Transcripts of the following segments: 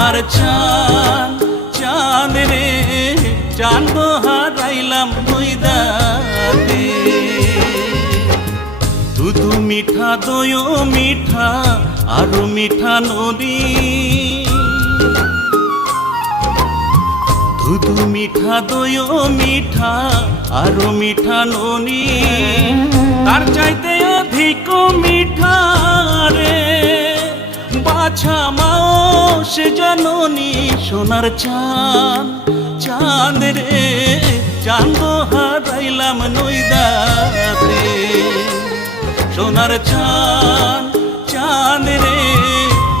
সোনার চাঁদ চাঁদ রে চাঁদ গো হারাইলাম নইদাতে দুধু মিঠা দই মিঠা আরো মিঠা নদী দুধু মিঠা দই মিঠা আরো মিঠা ননি তার চাইতে অধিক মিঠা রে বাছা মাও সে জননী সোনার চাঁদ চাঁদ রে চাঁদ হারাইলাম নইদাতে সোনার চাঁদ চাঁদ রে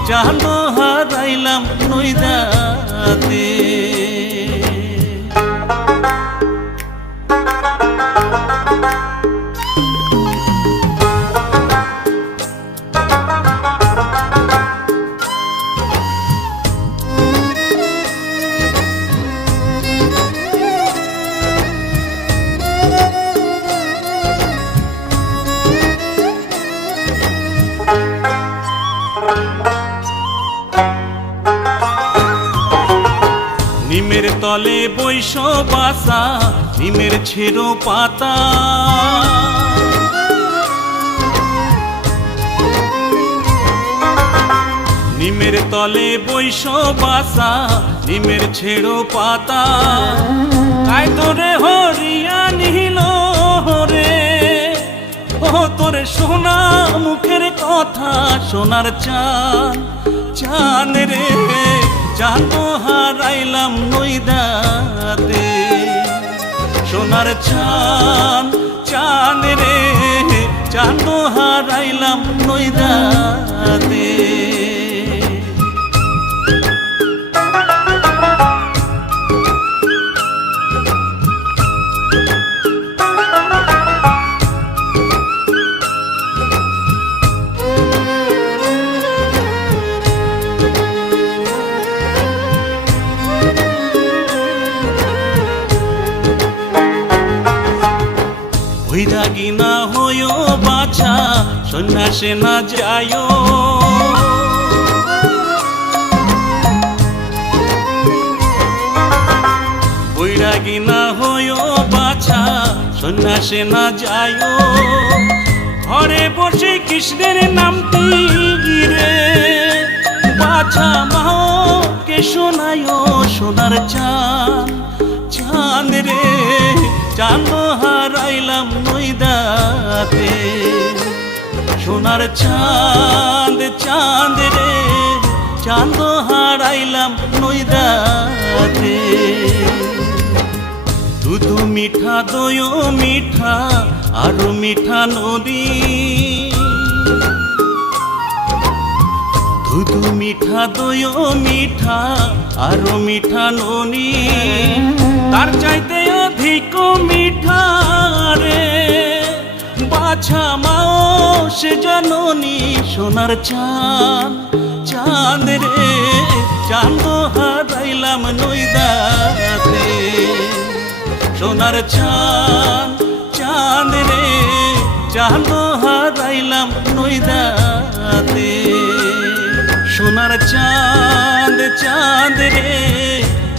চাঁদ হারাইলাম নইদাতে নিমের তলে বৈশ বাসা নিমের ছেড়ো পাতা নিমের তলে বৈশ বাসা নিমের ছেড়ো পাতা তাই তোরে হরিয়া নিল রে ও তোরে সোনা মুখের কথা সোনার চাঁদ চাঁদ রে চাঁদ হারাইলাম নইদাতে সোনার চাঁদ চাঁদ রে চাঁদ হারাইলাম নইদাতে বৈরাগী না হয়ো বাছা সন্ন্যাসে না যায় বৈরাগী না হয়ো বাছা সন্ন্যাসে না যায় ঘরে বসে কৃষ্ণের নামটি রে বাছা মাও কে শোনায় সোনার চাঁদ চাঁদ রে চাঁদ হারাইলাম নইদাতে সোনার চাঁদ চাঁদ রে চাঁদ হারাইলাম নইদাতে দুধু মিঠা দই মিঠা আরো মিঠা নদী দুধু মিঠা দই মিঠা আরো মিঠা ননি তার চাইতে অধিক মিঠা রে বাছা মাও সে জননী সোনার চাঁদ চাঁদ রে চাঁদ হারাইলাম নইদাতে সোনার চাঁদ চাঁদ রে চাঁদ হারাইলাম নইদাতে সোনার চাঁদ চাঁদ রে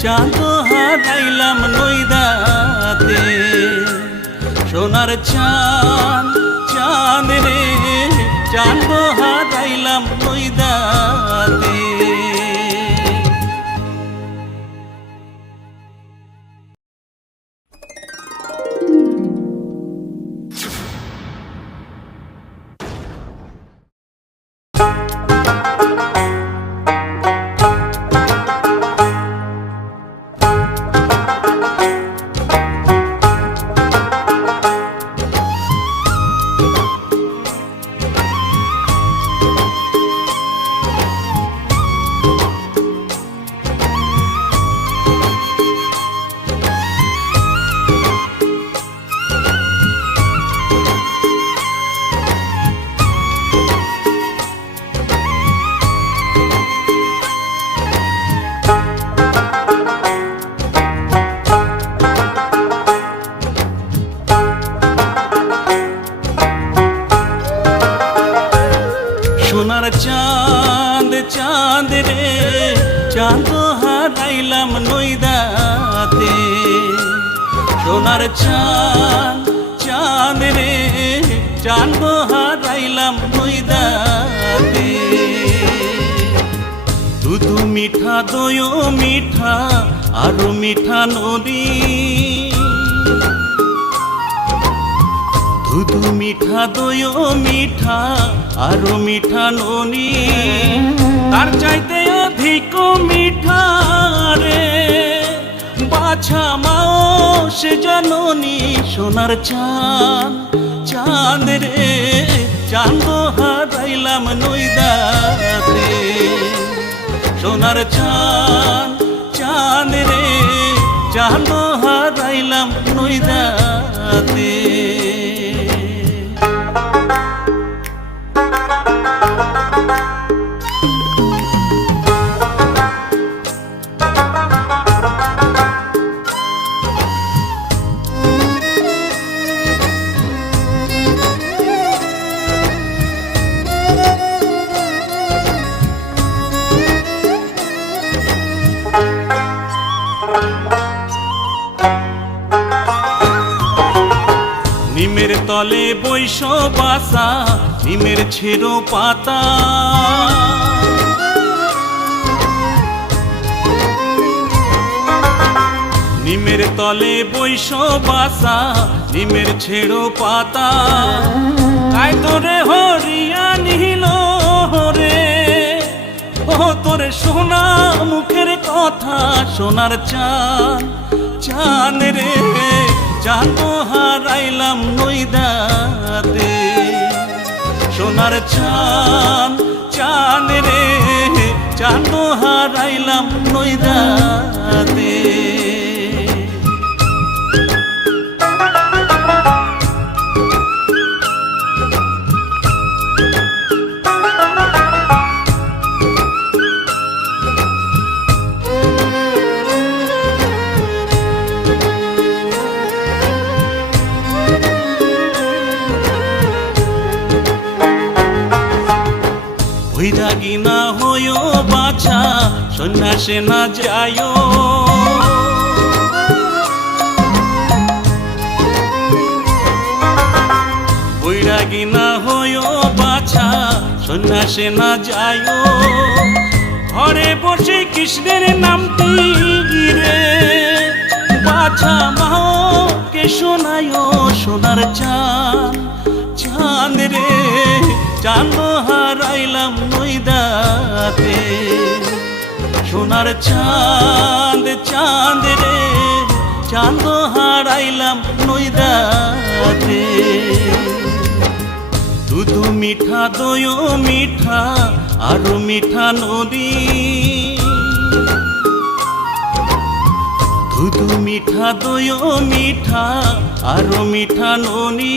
চাঁদ হারাইলাম নইদাতে সোনার চাঁদ চাঁদ রে চাঁদ হারাইলাম নইদাতে সোনার চাঁদ চাঁদ রে চাঁদ হারাইলাম নইদাতে। সোনার চাঁদ চাঁদ রে চাঁদ হারাইলাম নইদাতে। দুধু মিঠা দইও মিঠা আরো মিঠা নদী, দুধু মিঠা দইও মিঠা আরো মিঠা ননি, তার চাইতে অধিক মিঠা রে বাছা মাও সে জননী। সোনার চাঁদ চাঁদ রে চাঁদ হারাইলাম নইদাতে। সোনার চাঁদ চাঁদ রে চাঁদ হারাইলাম নইদাতে। নিমের তলে বৈশ বাসা নিমের ছেড়ো পাতা, নিমের তলে বৈশ বাসা নিমের ছেড়ো পাতা। তাই তোরে হরিয়া নিল রে ও তোরে সোনা মুখের কথা। সোনার চাঁদ চাঁদ রে চাঁদ হারাইলাম নইদাতে। সোনার চাঁদ চাঁদ রে চাঁদ হারাইলাম নইদাতে। বৈরাগী না হইও বাছা সন্ন্যাসে না যায়ও, বৈরাগী না হইও বাছা সন্ন্যাসে না যায়ও। ঘরে বসে কৃষ্ণের নামটি রে বাছা মাকে শোনায়ও। সোনার চাঁদ চাঁদ রে চাঁদ হারাইলাম নইদাতে। সোনার চাঁদ চাঁদ রে চাঁদ হারাইলাম নইদাতে। দুধু মিঠা দইও মিঠা আরো মিঠা নদী, দুধু মিঠা দইও মিঠা আরো মিঠা ননি,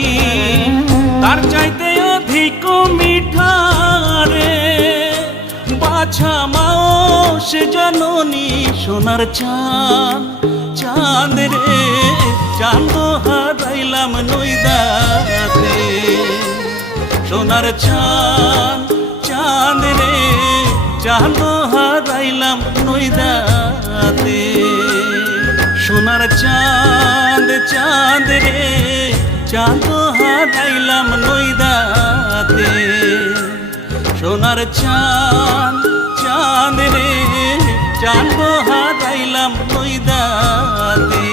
তার চাইতে অধিক মিঠা রে বাছা মাও সে জননী। সোনার চাঁদ চাঁদ রে চাঁদ হারাইলাম নইদাতে। সোনার চাঁদ চাঁদ রে চাঁদ হারাইলাম নইদাতে। সোনার চাঁদ চাঁদ রে চাঁদ হারাইলাম নইদাতে। সোনার চাঁদ চাঁদ রে চাঁদ হারাইলাম নইদাতে।